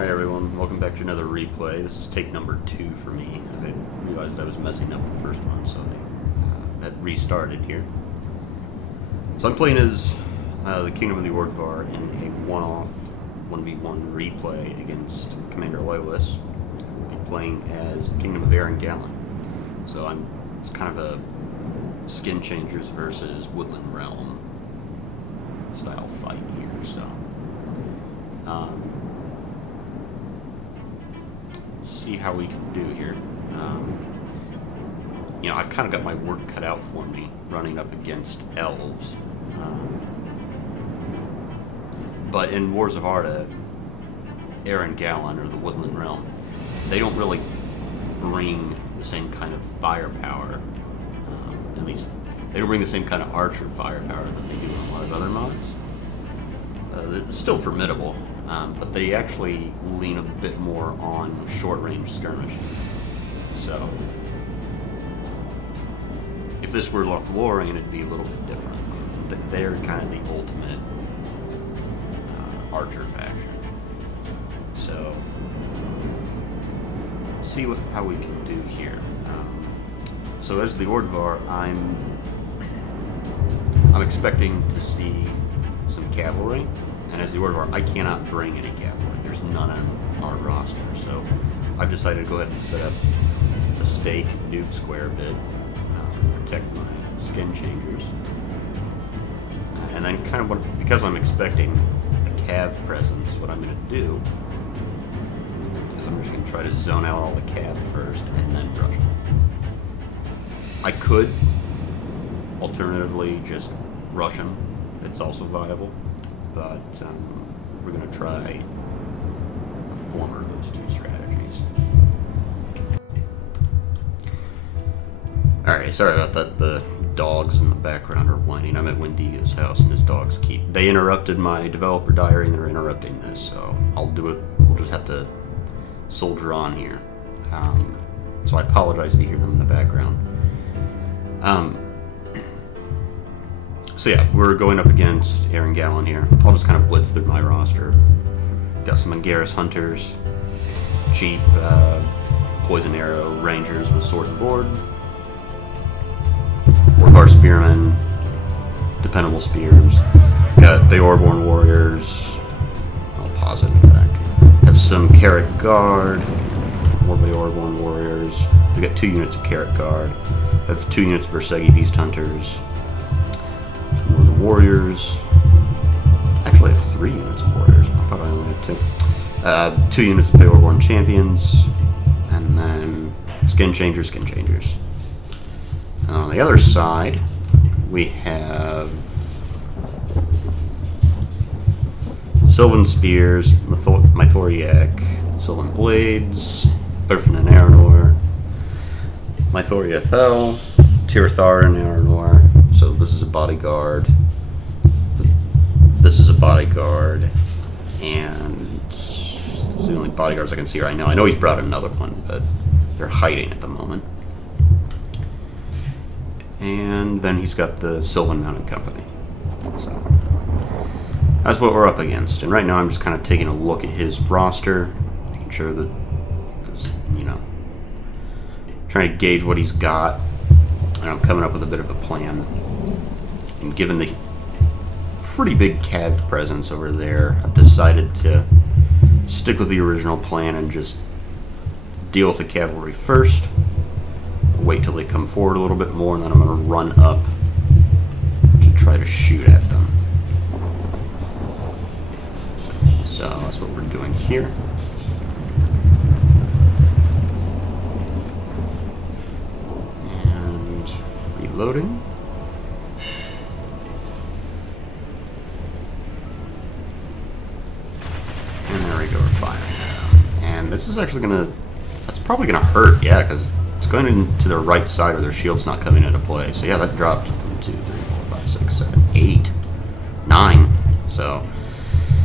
Alright everyone, welcome back to another replay. This is take number 2 for me. I realized I was messing up the first one, so I had restarted here. So I'm playing as the Kingdom of the Ordvar in a one-off 1v1 replay against Commander Loyalist. I'll be playing as the Kingdom of Arda. So it's kind of a Skin Changers versus Woodland Realm style fight here, so see how we can do here. You know, I've kind of got my work cut out for me running up against elves. But in Wars of Arda, Arda, or the Woodland Realm, they don't really bring the same kind of firepower. At least, they don't bring the same kind of archer firepower that they do in a lot of other mods. It's still formidable, but they actually lean a bit more on short-range skirmishing. So, if this were Lothlorien, it'd be a little bit different. They're kind of the ultimate archer faction. So, see how we can do here. So as the Ordvar, I'm expecting to see some cavalry, and as the Ordvar, I cannot bring any cavalry. There's none on our roster, so I've decided to go ahead and set up a stake nuke square bit, protect my Skin Changers, and then kind of because I'm expecting a cav presence, what I'm going to do is I'm just going to try to zone out all the cav first and then brush them. I could alternatively just rush them. It's also viable, but we're going to try the former of those two strategies. Alright, sorry about that. The dogs in the background are whining. I'm at Wendigo's house and his dogs they interrupted my developer diary and they're interrupting this, so I'll do it. We'll just have to soldier on here. So I apologize if you hear them in the background. So yeah, we're going up against Arda here. I'll just kind of blitz through my roster. Got some Angaris Hunters, cheap Poison Arrow Rangers with Sword and Board, Ordvar Spearmen, Dependable Spears, got the Orborn Warriors, I'll pause it in fact, have some Carrot Guard, more by Orborn Warriors, we got 2 units of Carrot Guard, have 2 units of Bersegi Beast Hunters, some more of the Warriors. Actually, I have 3 units of Warriors. I thought I only had 2. 2 units of Beorborn Champions, and then Skin Changers. And on the other side, we have Sylvan Spears, Mythoriak, Sylvan Blades, Urfin and Aranor, Mythoria Thel, Tirthar and Aranor. So this is a bodyguard. This is a bodyguard, and it's the only bodyguards I can see right now. I know he's brought another one, but they're hiding at the moment. And then he's got the Sylvan Mounted Company. So that's what we're up against. And right now I'm just kind of taking a look at his roster, making sure that, you know, trying to gauge what he's got, and I'm coming up with a bit of a plan. And given the pretty big cav presence over there, I've decided to stick with the original plan and just deal with the cavalry first, wait till they come forward a little bit more, and then I'm going to run up to try to shoot at them. So that's what we're doing here. And reloading. And there we go, we're firing now. And this is actually that's probably gonna hurt, yeah, because it's going into their right side or their shield's not coming into play. So yeah, that dropped 1, 2, 3, 4, 5, 6, 7, 8, 9. So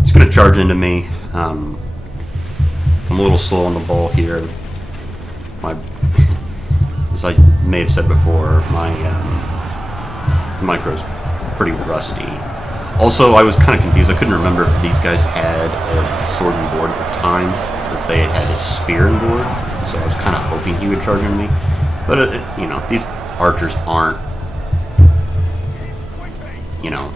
it's gonna charge into me. I'm a little slow on the ball here. As I may have said before, my micro's pretty rusty. Also, I was kind of confused. I couldn't remember if these guys had a sword and board at the time, or if they had a spear and board. So I was kind of hoping he would charge into me. But, you know, these archers aren't, you know,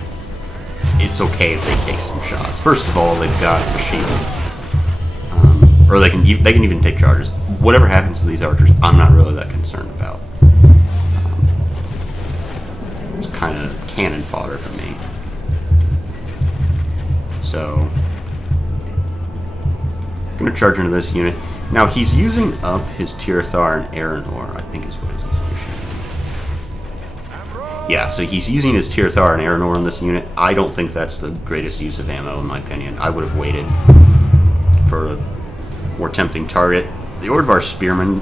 it's okay if they take some shots. First of all, they've got a shield. Or they can even take charges. Whatever happens to these archers, I'm not really that concerned about. It's kind of cannon fodder for me. So, I'm going to charge into this unit. Now, he's using up his Tirthar and Aranor, I think is what his issue. Yeah, so he's using his Tirthar and Aranor in this unit. I don't think that's the greatest use of ammo, in my opinion. I would have waited for a more tempting target. The Ordvar Spearman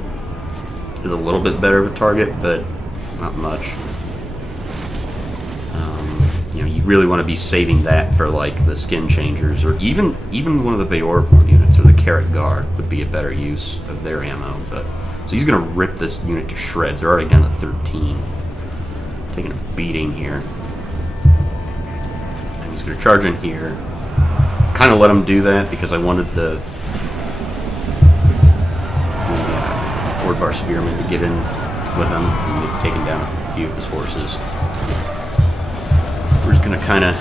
is a little bit better of a target, but not much. You know, you really want to be saving that for like the Skin Changers, or even one of the Beorborn units, or the Carrot Guard would be a better use of their ammo. But so he's going to rip this unit to shreds. They're already down to 13, taking a beating here, and he's going to charge in here. Kind of let him do that because I wanted the Ordvar Spearman to get in with him and get taken down a few of his horses. We're just going to kind of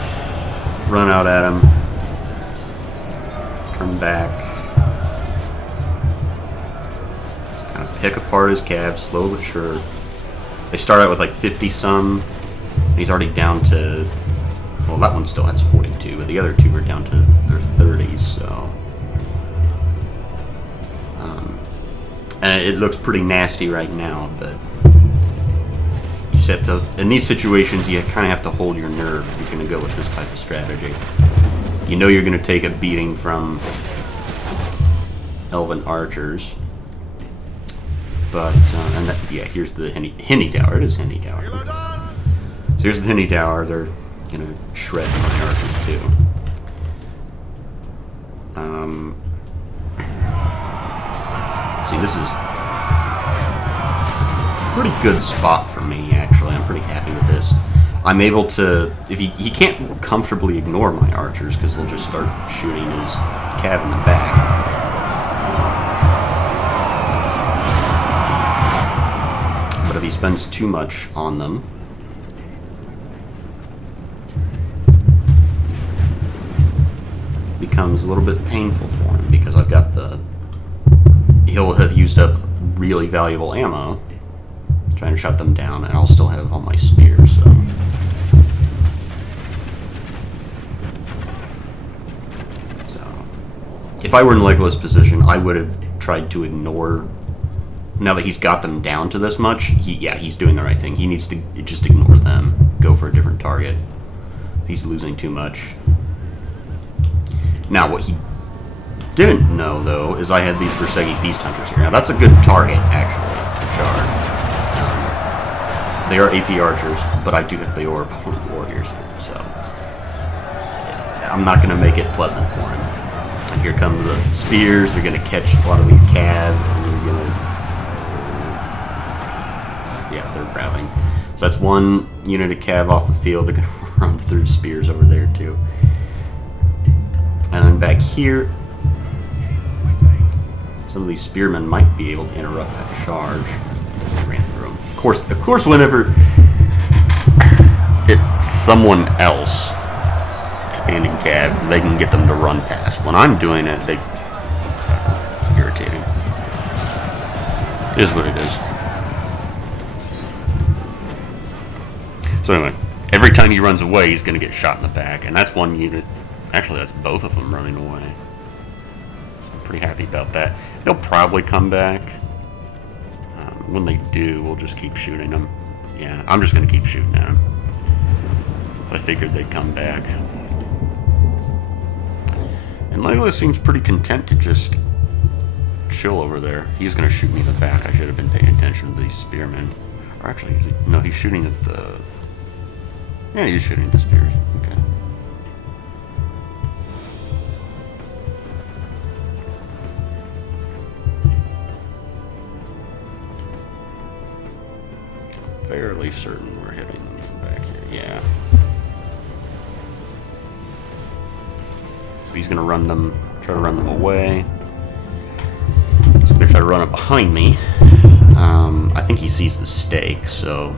run out at him, come back, kind of pick apart his calves, slow but sure. They start out with like 50-some, and he's already down to, well, that one still has 42, but the other two are down to their 30s, so. And it looks pretty nasty right now, but you just have to, in these situations, you kind of have to hold your nerve if you're going to go with this type of strategy. You know you're going to take a beating from Elven archers, but, and that, yeah, here's the Henny Dower. It is Henny Dower. So here's the Henny Dower. They're going to shred my archers, too. See, this is a pretty good spot for me, actually. I'm pretty happy with this. I'm able to, if he can't comfortably ignore my archers because they'll just start shooting his cav in the back. But if he spends too much on them, it becomes a little bit painful for him because I've got the, he'll have used up really valuable ammo trying to shut them down, and I'll still have all my spears, so. If I were in Legolas' position, I would have tried to ignore, now that he's got them down to this much, he's doing the right thing. He needs to just ignore them, go for a different target. He's losing too much. Now, what he didn't know, though, is I had these Bersegi Beast Hunters here. Now, that's a good target, actually, to charge. They are AP archers, but I do have Beor warriors here, so I'm not going to make it pleasant for him. And here come the spears. They're going to catch a lot of these cav, and they're going to, yeah, they're grabbing. So that's one unit of cav off the field. They're going to run through spears over there, too. And then back here, some of these spearmen might be able to interrupt that charge. They ran through them. Of course, whenever it's someone else commanding cav, they can get them to run past. When I'm doing it, they irritating. It is what it is. So anyway, every time he runs away, he's going to get shot in the back, and that's one unit. Actually, that's both of them running away. So I'm pretty happy about that. They'll probably come back. When they do, we'll just keep shooting them. Yeah, I'm just going to keep shooting at them. So I figured they'd come back. And Legolas seems pretty content to just chill over there. He's going to shoot me in the back. I should have been paying attention to these spearmen. Or actually, no, he's shooting at the... Yeah, he's shooting at the spears. Okay. Fairly certain we're hitting them from back here. Yeah. going to run them, try to run them away. He's going to try to run up behind me. I think he sees the stake, so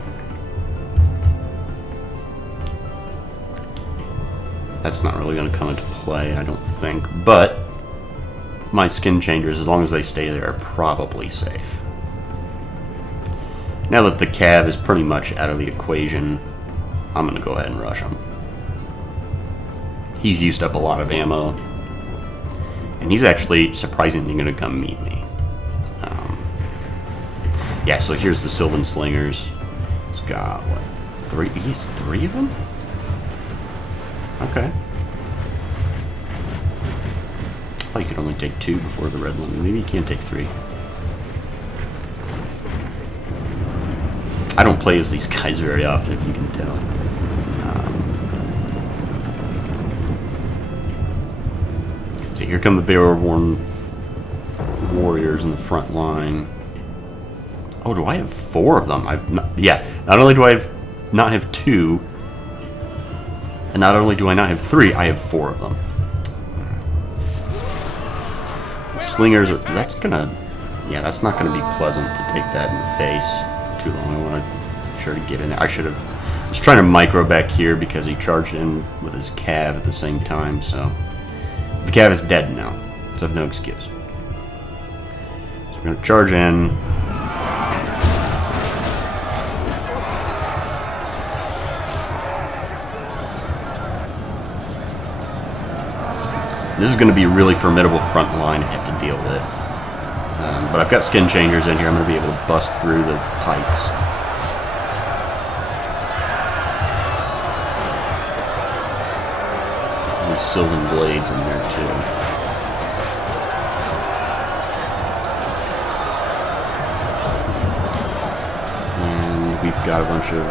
that's not really going to come into play, I don't think. But my skin changers, as long as they stay there, are probably safe. Now that the cav is pretty much out of the equation, I'm going to go ahead and rush him. He's used up a lot of ammo, and he's actually surprisingly going to come meet me. Yeah, so here's the Sylvan Slingers. He's got, what, 3? He's 3 of them? Okay. I thought you could only take 2 before the red limit. Maybe you can't take 3. I don't play as these guys very often, if you can tell. So here come the Bear-Worn warriors in the front line. Oh, do I have 4 of them? Yeah, not only do I not have 2, and not only do I not have 3, I have 4 of them. Slingers are, that's not gonna be pleasant to take that in the face too long. I want to be sure to get in there. I was trying to micro back here because he charged in with his cav at the same time, so the cav is dead now, so I have no excuse. So we're gonna charge in. This is going to be a really formidable front line I have to deal with. But I've got skin changers in here. I'm going to be able to bust through the pikes. There's Sylvan Blades in there too. And we've got a bunch of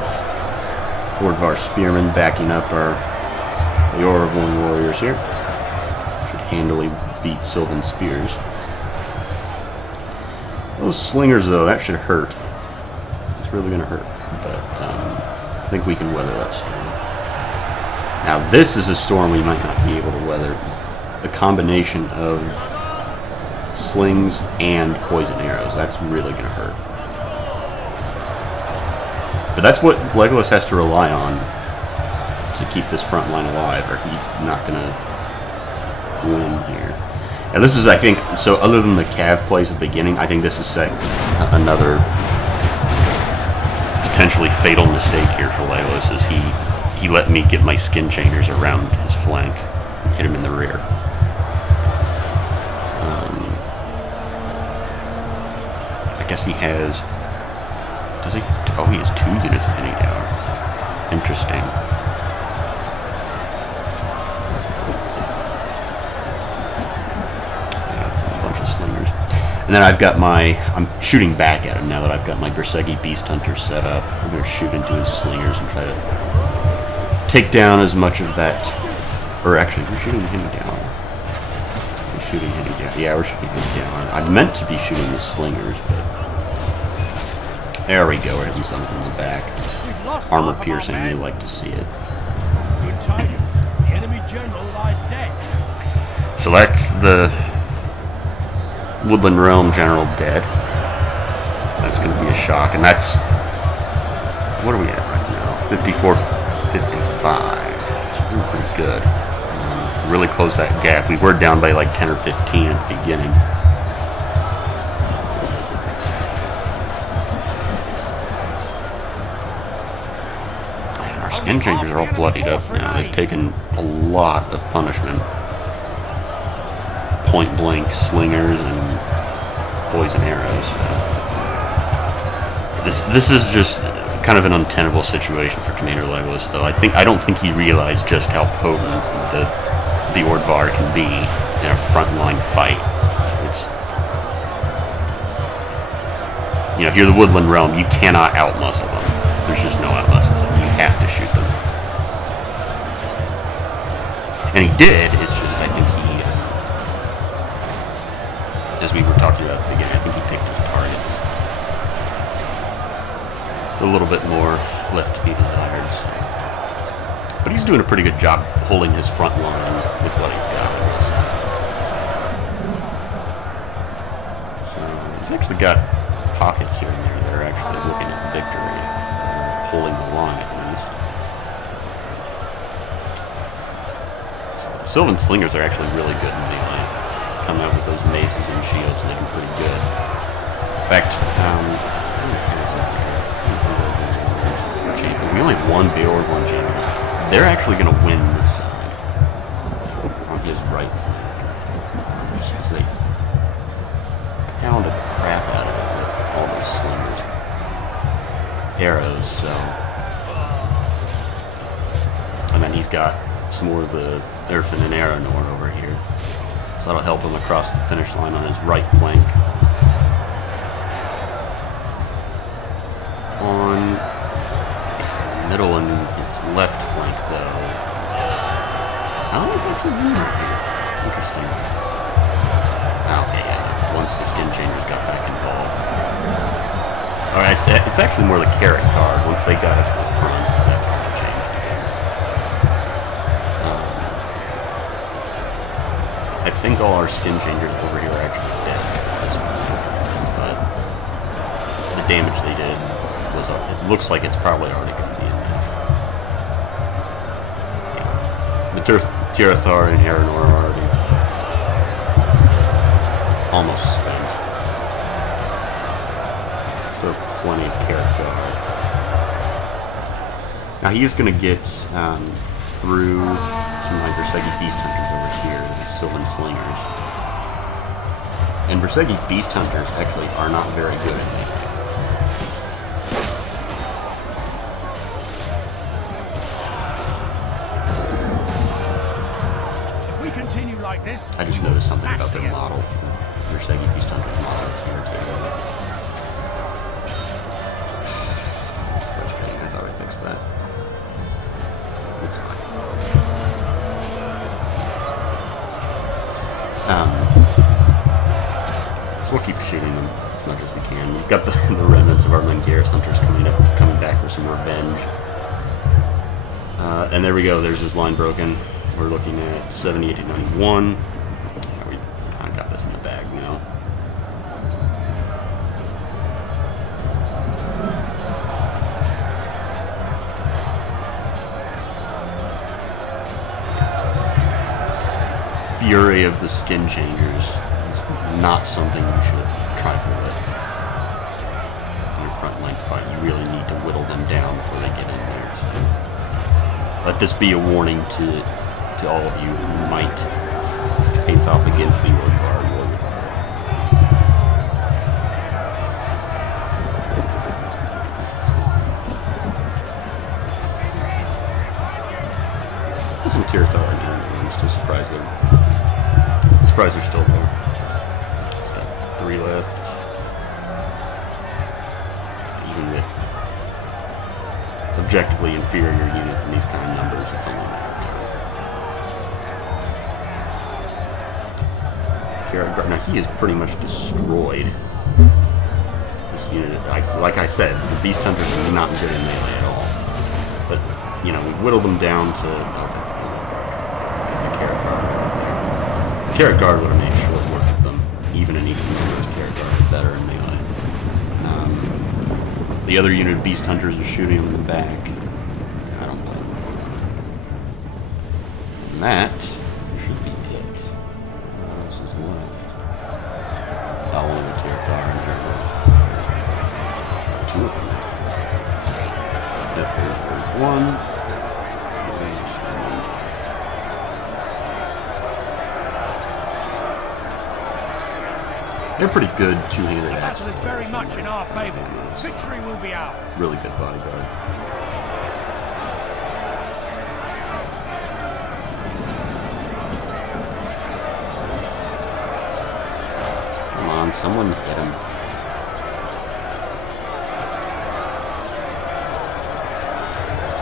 Ordvar spearmen backing up the Bear-Worn warriors here. Handily beat Sylvan Spears. Those slingers, though, that should hurt. It's really going to hurt. But I think we can weather that storm. Now, this is a storm we might not be able to weather. A combination of slings and poison arrows. That's really going to hurt. But that's what Legolas has to rely on to keep this front line alive, or he's not going to win here. And this is, I think, so other than the cav plays at the beginning, I think this is another potentially fatal mistake here for Legolas, is he let me get my skin changers around his flank and hit him in the rear. I guess he has, does he? Oh, he has 2 units of Henny Tower. Interesting. And then I've got I'm shooting back at him now that I've got my Bersegi Beast Hunter set up. I'm going to shoot into his slingers and try to take down as much of that. Or actually, we're shooting him down. We're shooting him down. Yeah, we're shooting him down. I meant to be shooting the slingers, but there we go. We're hitting something in the back. Armor piercing. You like to see it. Good tidings. The enemy general lies dead. So that's the Woodland Realm general dead. That's going to be a shock, and that's, what are we at right now? 54, 55. It's pretty good. Really closed that gap. We were down by like 10 or 15 at the beginning. And our skin changers are all bloodied up now. They've taken a lot of punishment. Point blank slingers and poison arrows. This is just kind of an untenable situation for Commander Legolas, though. I don't think he realized just how potent the Ordvar can be in a frontline fight. It's, you know, if you're the Woodland Realm, you cannot outmuscle them. There's just no outmuscle them. You have to shoot them. And he did. It's just, I think he, as we were talking about at the beginning, I think he picked his targets. A little bit more left to be desired. So. But he's doing a pretty good job holding his front line with what he's got. actually got pockets here and there that are actually looking at victory, holding the line at least. So, Sylvan Slingers are actually really good in melee. Come out with those maces and shields, and they do pretty good. In fact, we only have one Beorg, one champion. They're actually going to win this side on his right flank. Just because they pound the crap out of it with all those slingers. Arrows, so. And then he's got some more of the Urfin and Aranor over here. So that'll help him across the finish line on his right flank. On the middle and his left flank, though. Oh, he's actually doing that here. Interesting. Okay, yeah. Once the skin changers got back involved. Alright, it's actually more the carrot card. Once they got up to the front, that kind of changed. I think all our skin changers over here are actually dead at this point, but the damage they did was, it looks like it's probably already going to be enough. Yeah. The Tirathar and Aranor are already almost spent. So there are plenty of carrot guard. Now he is going to get through to my Bersegi Beast Hunters over here, these Sylvan Slingers. And Bersegi Beast Hunters actually are not very good at melee. If we continue like this, I just noticed something about their model. Bersegi Beast Hunters model, it's irritating. It's frustrating, I thought I fixed that. It's fine. So we'll keep shooting them as much as we can. We've got the remnants of our Mengaris hunters coming back for some revenge. And there we go. There's his line broken. We're looking at 78 to 91. Yeah, we kind of got this in the bag now. Fury of the skin changers is not something you should trifle with. In your front line fight, you really need to whittle them down before they get in there. Let this be a warning to all of you who might face off against the Ordvar warrior. There's some Tirathar in here. I'm still surprised they're still there. It's got 3 left. Even with objectively inferior units in these kind of numbers, it's only a matter of time. Now he is pretty much destroyed this unit. Like I said, the Beast Hunters are not good in melee at all. But, you know, we whittle them down to... Carrot Guard would have made short work of them, even in equal numbers. Carrot Guard is better in melee. The other unit of Beast Hunters is shooting them in the back. I don't blame them for that. And that should be it. What else is left? Only the Tirathar and Arda. 2 of them. Yep, there's 1. They're pretty good two-handed. The battle is very much in our favor. Victory will be ours. Really good bodyguard. Come on, someone hit him.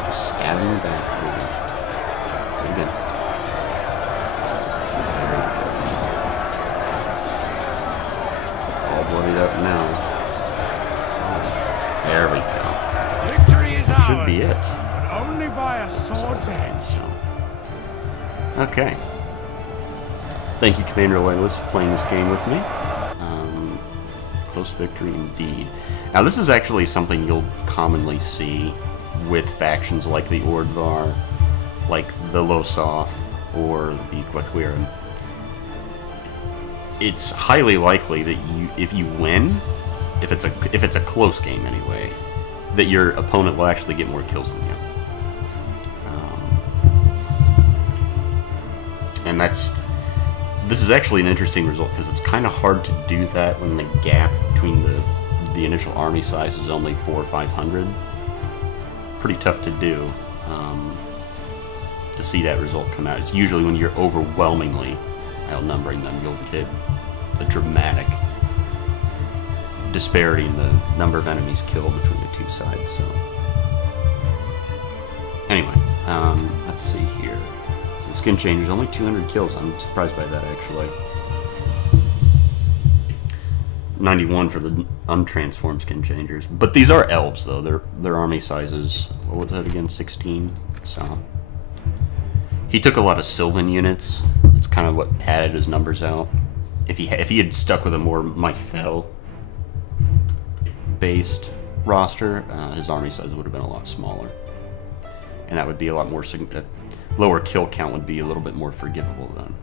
Just stab him back. Pretty good. Bloodied up now. There we go. Victory is ours. Should be it. But only by a sword's edge. Okay. Thank you, Commander Legolas, for playing this game with me. Post-victory indeed. Now this is actually something you'll commonly see with factions like the Ordvar, like the Losoth, or the Gwathwira. It's highly likely that if you win, if it's a close game anyway, that your opponent will actually get more kills than you. And this is actually an interesting result because it's kind of hard to do that when the gap between the initial army size is only 400 or 500. Pretty tough to do to see that result come out. It's usually when you're overwhelmingly outnumbering them, you'll get a dramatic disparity in the number of enemies killed between the two sides. So anyway, let's see here. So the skin change is only 200 kills. I'm surprised by that actually. 91 for the untransformed skin changers. But these are elves though. Their army sizes, what was that again? 16. So he took a lot of Sylvan units. It's kind of what padded his numbers out. If he had stuck with a more Mythel based roster, his army size would have been a lot smaller, and that would be a lot more lower kill count would be a little bit more forgivable then.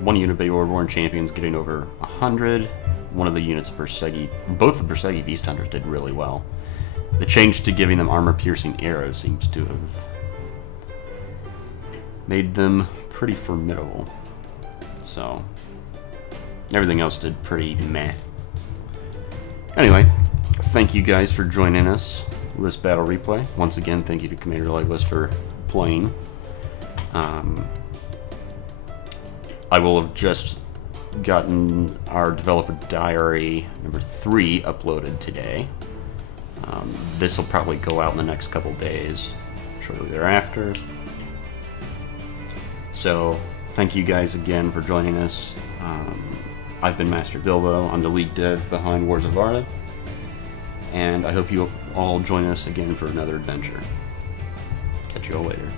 One unit of Beorborn champions getting over 100. One of the units of Bersegi, both the Bersegi Beast Hunters did really well. The change to giving them armor-piercing arrows seems to have made them pretty formidable. So everything else did pretty meh. Anyway, thank you guys for joining us for this battle replay. Once again, thank you to Commander Legless for playing. I will have just gotten our developer diary number 3 uploaded today. This will probably go out in the next couple days, shortly thereafter. So thank you guys again for joining us. I've been Master Bilbo. I'm the lead dev behind Wars of Arda, and I hope you all join us again for another adventure. Catch you all later.